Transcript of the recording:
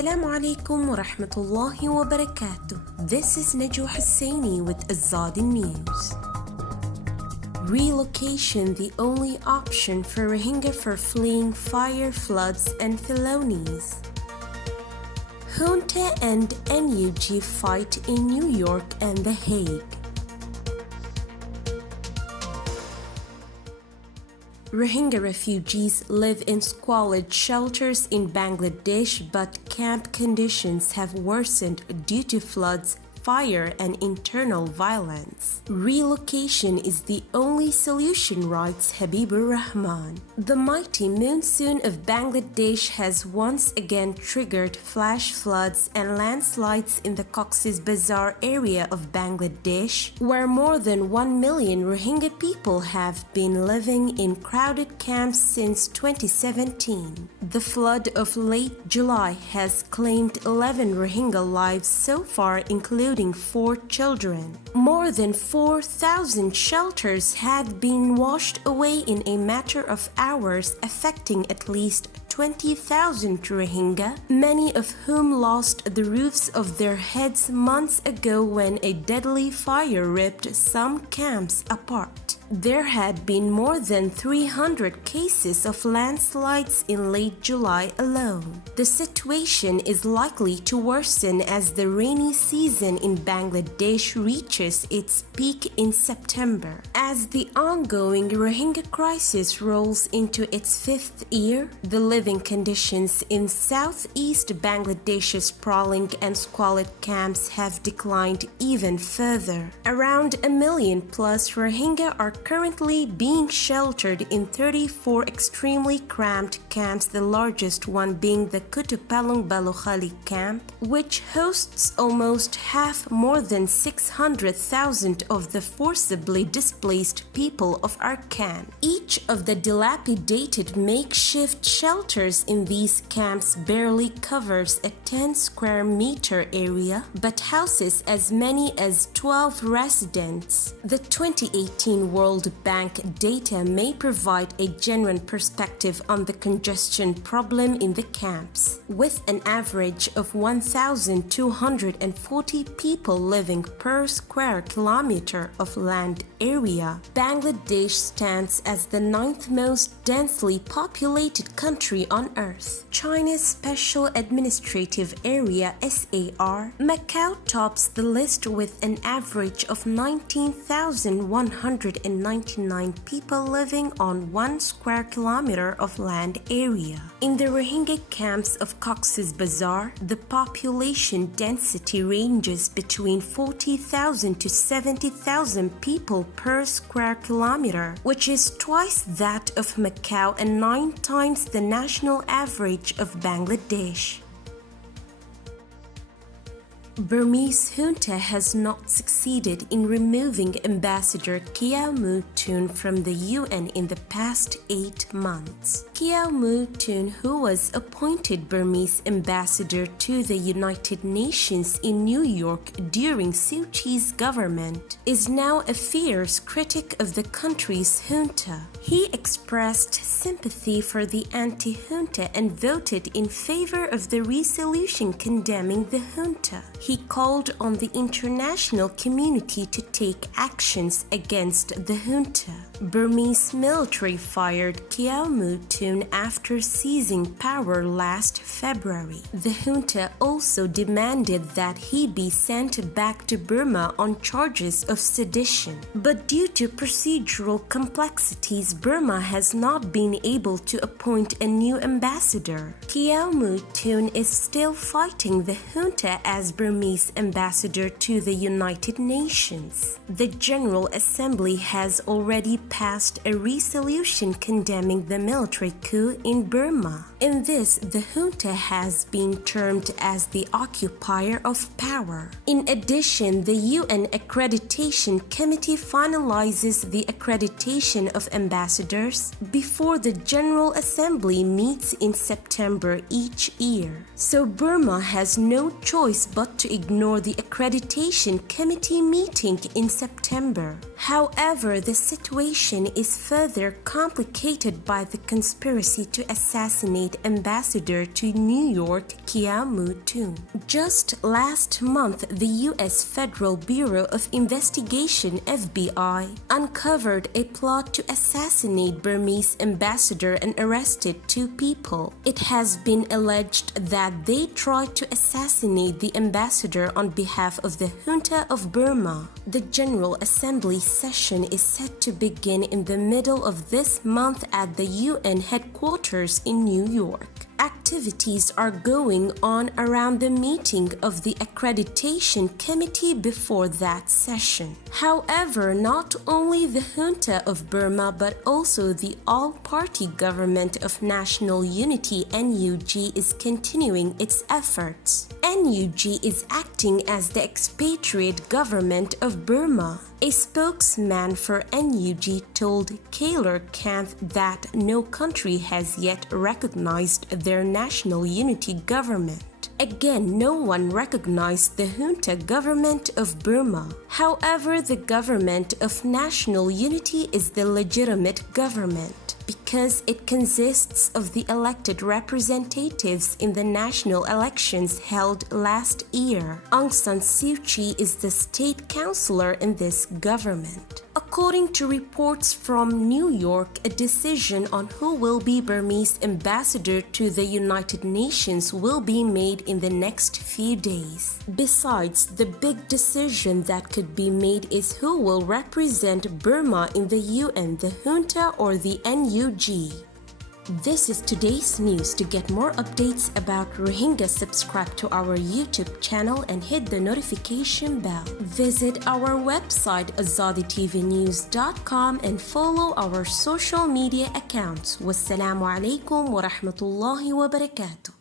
Assalamu alaikum wa rahmatullahi wa barakatuh. This is Najwa Husseini with Azadi News. Relocation, the only option for Rohingya for fleeing fire, floods, and felonies. Junta and NUG fight in New York and The Hague. Rohingya refugees live in squalid shelters in Bangladesh, but camp conditions have worsened due to floods, fire, and internal violence. Relocation is the only solution, writes Habibur Rahman. The mighty monsoon of Bangladesh has once again triggered flash floods and landslides in the Cox's Bazar area of Bangladesh, where more than 1 million Rohingya people have been living in crowded camps since 2017. The flood of late July has claimed 11 Rohingya lives so far, including 4 children. More than 4,000 shelters had been washed away in a matter of hours, affecting at least 20,000 Rohingya, many of whom lost the roofs of their heads months ago when a deadly fire ripped some camps apart. There had been more than 300 cases of landslides in late July alone. The situation is likely to worsen as the rainy season in Bangladesh reaches its peak in September. As the ongoing Rohingya crisis rolls into its 5th year, the living conditions in southeast Bangladesh's sprawling and squalid camps have declined even further. Around 1 million plus Rohingya are currently being sheltered in 34 extremely cramped camps, the largest one being the Kutupalong Balokhali camp, which hosts almost half, more than 600,000 of the forcibly displaced people of Arakan. Each of the dilapidated makeshift shelters in these camps barely covers a 10 square meter area, but houses as many as 12 residents. The 2018 World Bank data may provide a genuine perspective on the congestion problem in the camps. With an average of 1,240 people living per square kilometer of land area, Bangladesh stands as the 9th most densely populated country on Earth. China's Special Administrative Area (SAR), Macau tops the list with an average of 19,199 people living on 1 square kilometer of land area. In the Rohingya camps of Cox's Bazar, the population density ranges between 40,000 to 70,000 people per square kilometer, which is twice that of Macau and 9 times the national average of Bangladesh. Burmese junta has not succeeded in removing Ambassador Kyaw Moe Tun from the UN in the past 8 months. Kyaw Moe Tun, who was appointed Burmese ambassador to the United Nations in New York during Suu Kyi's government, is now a fierce critic of the country's junta. He expressed sympathy for the anti-junta and voted in favor of the resolution condemning the junta. He called on the international community to take actions against the junta. Burmese military fired Kyaw Moe Tun after seizing power last February. The junta also demanded that he be sent back to Burma on charges of sedition. But due to procedural complexities, Burma has not been able to appoint a new ambassador. Kyaw Moe Tun is still fighting the junta as Burmese ambassador to the United Nations. The General Assembly has already passed a resolution condemning the military coup in Burma. In this, the junta has been termed as the occupier of power. In addition, the UN Accreditation Committee finalizes the accreditation of ambassadors before the General Assembly meets in September each year. So Burma has no choice but to ignore the accreditation committee meeting in September. However, the situation is further complicated by the conspiracy to assassinate Ambassador to New York Kim Tung. Just last month, the U.S. Federal Bureau of Investigation (FBI) uncovered a plot to assassinate Burmese ambassador and arrested 2 people. It has been alleged that they tried to assassinate the ambassador on behalf of the Junta of Burma. The General Assembly session is set to begin in the middle of this month at the UN headquarters in New York. Activities are going on around the meeting of the accreditation committee before that session. However, not only the Junta of Burma but also the all-party government of national unity (NUG) is continuing its efforts. NUG is acting as the expatriate government of Burma. A spokesman for NUG told Kaylor Camp that no country has yet recognized their national unity government. Again, no one recognized the junta government of Burma. However, the government of national unity is the legitimate government because it consists of the elected representatives in the national elections held last year. Aung San Suu Kyi is the state councillor in this government. According to reports from New York, a decision on who will be Burmese ambassador to the United Nations will be made in the next few days. Besides, the big decision that could be made is who will represent Burma in the UN, the junta or the NUG. This is today's news. To get more updates about Rohingya, subscribe to our YouTube channel and hit the notification bell. Visit our website azaditvnews.com and follow our social media accounts. Wassalamu alaikum wa rahmatullahi wa barakatuh.